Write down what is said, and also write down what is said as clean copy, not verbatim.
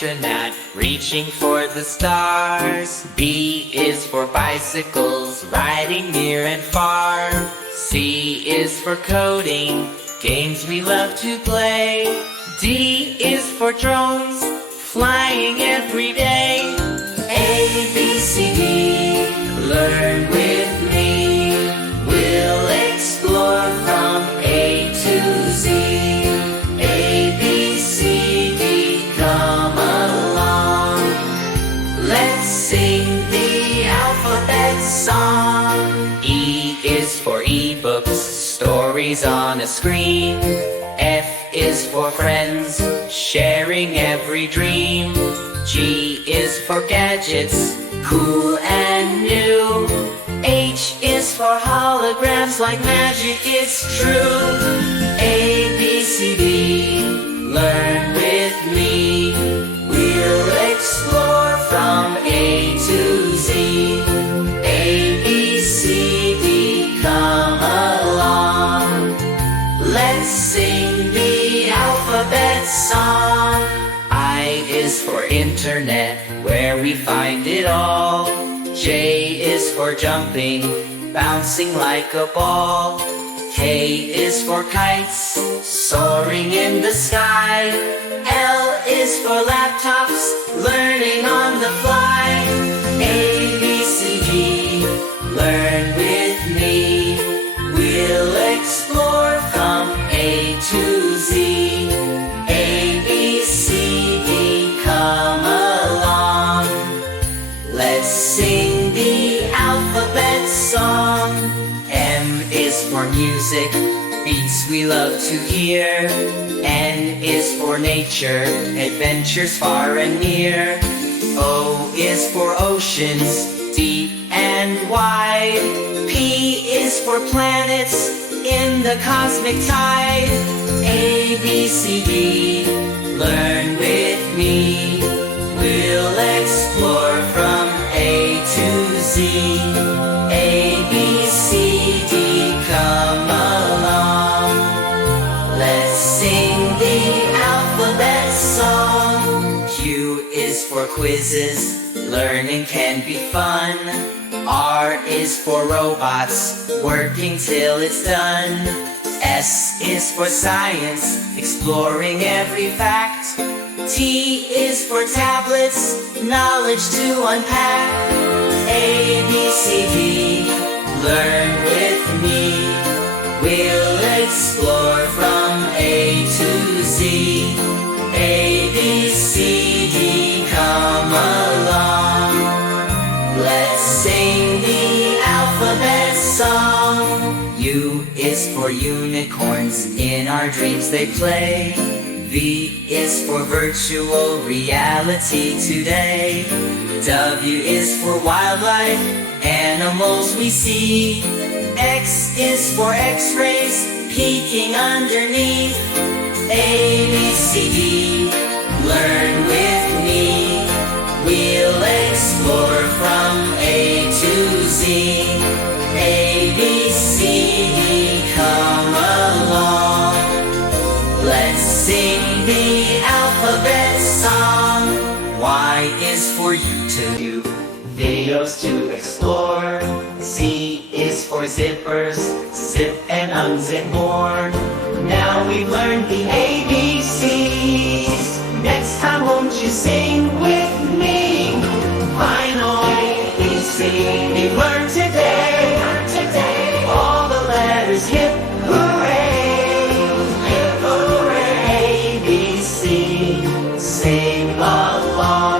astronaut, reaching for the stars. B is for bicycles, riding near and far. C is for coding, games we love to play. D is for drones, flying every day. A, B, C, D, learn with me. We'll explore from A to Z. A, B, C, D, come along. Let's sing the alphabet song. E is for ebooks, stories on a screen. F is for friends, sharing every dream. G is for gadgets, cool and new. H is for holograms, like magic, it's true. A, B, C, D, learn with me. We'll explore from A to Z. A, B, C, D, come along. Let's sing the alphabet song. I is for internet, where we find it all. J is for jumping, bouncing like a ball. K is for kites, soaring in the sky. L is for laptops, learning on the fly. A, B, C, D, learn with me. We'll explore from A to Z. A, B, C, D, come along. Let's sing the alphabet song. M is for music, beats we love to hear. N is for nature, adventures far and near. O is for oceans, deep and wide. P is for planets in the cosmic tide. A, B, C, D, learn with me. We'll explore from A to Z. A, B, C, D, come along. Let's sing the alphabet song. Q is for quizzes, learning can be fun. R is for robots, working till it's done. S is for science, exploring every fact. T is for tablets, knowledge to unpack. A, B, C, D, learn with me. We'll explore from A to Z. A, B, C, D, come along. Let's sing the alphabet song. U is for unicorns, in our dreams they play. V is for virtual reality today. W is for wildlife, animals we see. X is for x-rays, peeking underneath. A, B, C, D, learn with me. We'll explore from A to Z. A, B, C, D, come along. Let's sing the alphabet song. Y is for YouTube, videos to explore. Z is for zippers, zip and unzip more. Now we've learned the ABCs. Next time won't you sing with me? Final ABC, we learned today. All the letters, hip hooray, hip hooray. ABC, sing along.